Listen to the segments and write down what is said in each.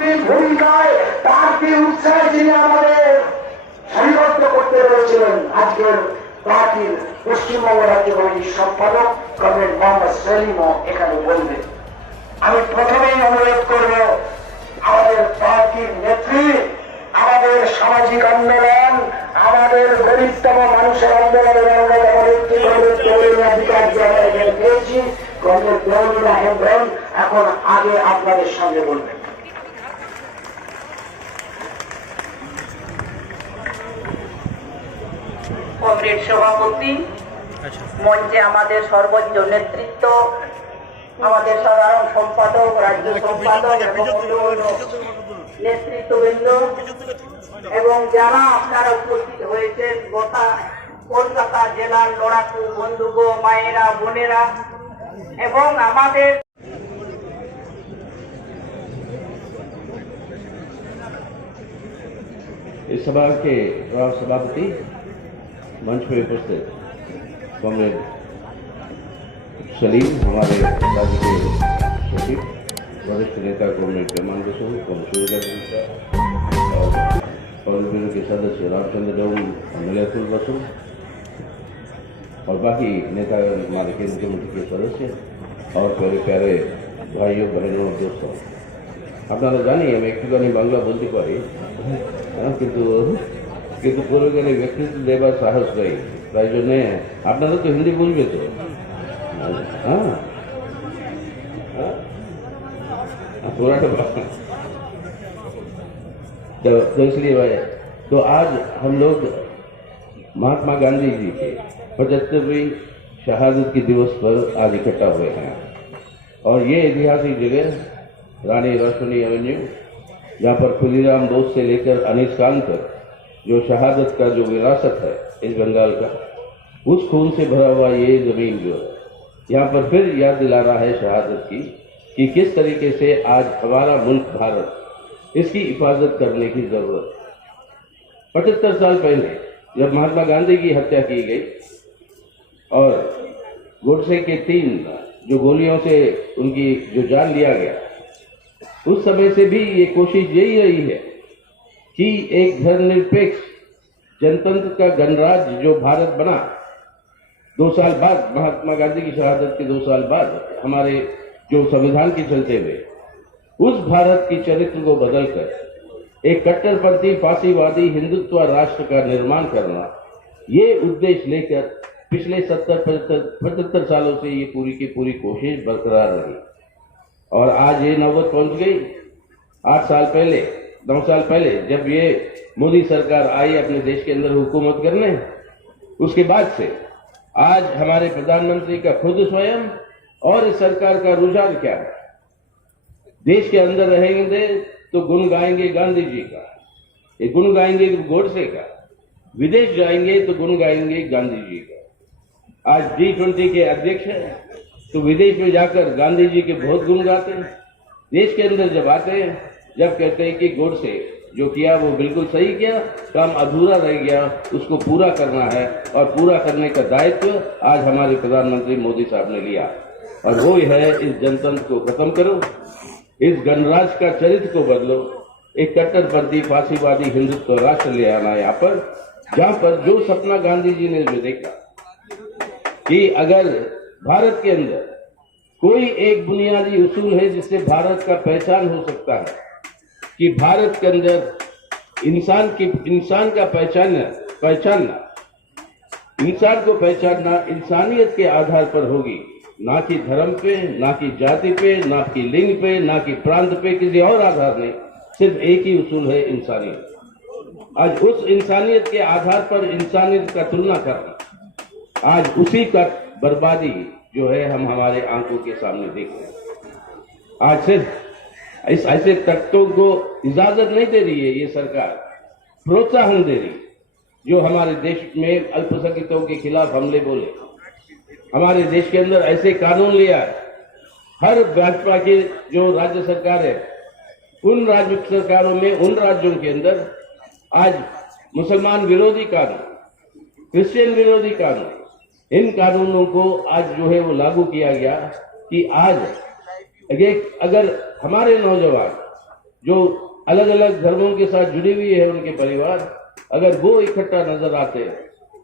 প্রার্থীর ভূমিকায় প্রার্থীর উৎসাহে যিনি আমাদের সারিবদ্ধ করতে পেরেছিলেন আজকের পার্টির পশ্চিমবঙ্গ রাজ্য কমিটির সম্পাদক কমরেড মোহাম্মদ সেলিমও এখানে বলবেন। আমি প্রথমেই অনুরোধ করব আমাদের পার্টির নেত্রী, আমাদের সামাজিক আন্দোলন, আমাদের গরিবতম মানুষের আন্দোলনের অন্যতম নেত্রী অধিকার পেয়েছি কমরেড দেওয়ানুল্লাহ হেমব্রম এখন আগে আপনাদের সামনে বলবেন। কমরেড সভাপতি, মঞ্চে আমাদের সর্বোচ্চ নেতৃত্ব, আমাদের সাধারণ সম্পাদক, রাজ্য সম্পাদক এবং নেতৃত্ববৃন্দ এবং যারা আপনারা উপস্থিত হয়েছেন গোটা কলকাতা জেলার লড়াকু বন্ধুগো, মায়েরা, বোনেরা এবং আমাদের इस सभा के सभापति, मंच पर उपस्थित कॉमरेड सलीम, हमारे राज्य के सचिव, वरिष्ठ नेता कॉमरेड पेमान बसु, और पॉलिट ब्यूरो के सदस्य रामचंद्र डोम, मलयपुर बसु और बाकी नेता हमारे केंद्र कमेटी के सदस्य और प्यारे प्यारे भाइयों बहनों और दोस्तों, আপনারা জানি আমি একটুখানি বাংলা বলতে পারি, কিন্তু কিন্তু পুরো গেলে ব্যক্তিত্ব দেবার সাহস নেই, তাই জন্যে আপনারা তো হিন্দি বলবে তো, हाँ पूरा तो इसलिए भाई, तो आज हम लोग महात्मा गांधी जी के 75वीं शहादत के दिवस पर आज इकट्ठा हुए हैं और ये ऐतिहासिक जगह रानी रोशनी एवेन्यू, जहाँ पर खुलीराम बोस से लेकर अनीस खान तक जो शहादत का जो विरासत है इस बंगाल का, उस खून से भरा हुआ ये जमीन जो है, यहाँ पर फिर याद दिला रहा है शहादत की कि किस तरीके से आज हमारा मुल्क भारत, इसकी हिफाजत करने की जरूरत। 75 साल पहले जब महात्मा गांधी की हत्या की गई और गोडसे के 3 जो गोलियों से उनकी जो जान लिया गया, उस समय से भी ये कोशिश यही रही है कि एक धर्मनिरपेक्ष जनतंत्र का गणराज्य जो भारत बना 2 साल बाद, महात्मा गांधी की शहादत के 2 साल बाद, हमारे जो संविधान के चलते हुए उस भारत की चरित्र को बदलकर एक कट्टरपंथी फांसीवादी हिंदुत्व राष्ट्र का निर्माण करना, ये उद्देश्य लेकर पिछले 70-75 सालों से ये पूरी की पूरी कोशिश बरकरार रही और आज ये नौबत पहुंच गई। 8 साल पहले, 9 साल पहले जब ये मोदी सरकार आई अपने देश के अंदर हुकूमत करने, उसके बाद से आज हमारे प्रधानमंत्री का खुद स्वयं और इस सरकार का रुझान क्या है, देश के अंदर रहेंगे तो गुण गाएंगे गांधी जी का, ये गुण गाएंगे गोडसे का, विदेश जाएंगे तो गुण गाएंगे गांधी जी का। आज G20 के अध्यक्ष हैं तो विदेश में जाकर गांधी जी के बहुत गुण गाते हैं, देश के अंदर जब आते हैं, जब कहते हैं कि गोडसे जो किया वो बिल्कुल सही किया, काम अधूरा रह गया, उसको पूरा करना है और पूरा करने का दायित्व आज हमारे प्रधानमंत्री मोदी साहब ने लिया और वो है इस जनतंत्र को खत्म करो, इस गणराज्य का चरित्र को बदलो, एक कट्टरपंथी फांसीवादी हिंदुत्व राष्ट्र ले आना यहाँ पर, जहाँ पर जो सपना गांधी जी ने जो देखा कि अगर भारत के अंदर कोई एक बुनियादी उसूल है जिससे भारत का पहचान हो सकता है कि भारत के अंदर इंसान का पहचानना इंसान को पहचानना इंसानियत के आधार पर होगी, ना कि धर्म पे, ना कि जाति पे, ना कि लिंग पे, ना कि प्रांत पे, किसी और आधार नहीं, सिर्फ एक ही उसूल है इंसानियत। आज उस इंसानियत के आधार पर इंसानियत का तुलना करना, आज उसी का बर्बादी जो है हम हमारे आंखों के सामने देख रहे हैं। आज सिर्फ इस ऐसे तत्वों को इजाजत नहीं दे रही है ये सरकार, प्रोत्साहन दे रही, जो हमारे देश में अल्पसंख्यकों के खिलाफ हमले बोले, हमारे देश के अंदर ऐसे कानून लिया है, हर भाजपा की जो राज्य सरकार है, उन राज्य सरकारों में, उन राज्यों के अंदर आज मुसलमान विरोधी कानून, क्रिश्चियन विरोधी कानून, इन कानूनों को आज जो है वो लागू किया गया कि आज अगर हमारे नौजवान जो अलग अलग धर्मों के साथ जुड़ी हुई है उनके परिवार, अगर वो इकट्ठा नजर आते हैं,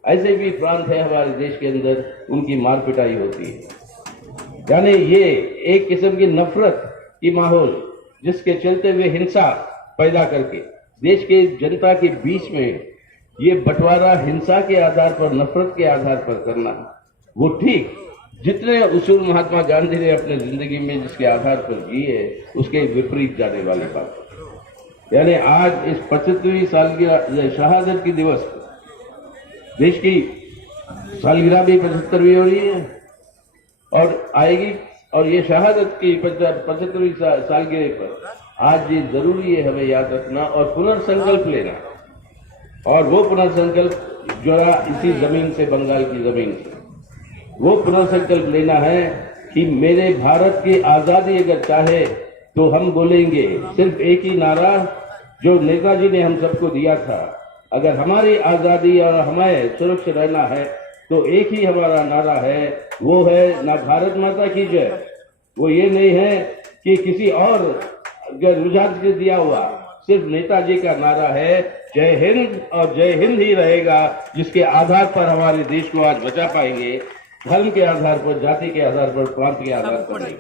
ऐसे भी प्रांत है हमारे देश के अंदर उनकी मार पिटाई होती है। यानी ये एक किस्म की नफरत की माहौल जिसके चलते हुए हिंसा पैदा करके देश के जनता के बीच में ये बंटवारा हिंसा के आधार पर, नफरत के आधार पर करना, वो ठीक जितने उसूल महात्मा गांधी ने अपने जिंदगी में जिसके आधार पर जिए उसके विपरीत जाने वाली बात। यानी आज इस 75वीं सालगिरह शहादत की दिवस पर देश की सालगिरह भी 75वीं हो रही है और आएगी, और ये शहादत की 75वीं सालगिरह पर आज ये जरूरी है हमें याद रखना और पुनर्संकल्प लेना। और वो पुनर्संकल्प जोड़ा इसी जमीन से, बंगाल की जमीन से, वो पुनर्संकल्प लेना है कि मेरे भारत की आजादी अगर चाहे तो हम बोलेंगे सिर्फ एक ही नारा जो नेताजी ने हम सबको दिया था, अगर हमारी आजादी और हमें सुरक्षित रहना है तो एक ही हमारा नारा है, वो है ना भारत माता की जय, वो ये नहीं है कि किसी और रुझान से दिया हुआ, सिर्फ नेताजी का नारा है जय हिंद, और जय हिंद ही रहेगा, जिसके आधार पर हमारे देश को आज बचा पाएंगे, धर्म के आधार पर, जाति के आधार पर, प्रांत के आधार पर नहीं।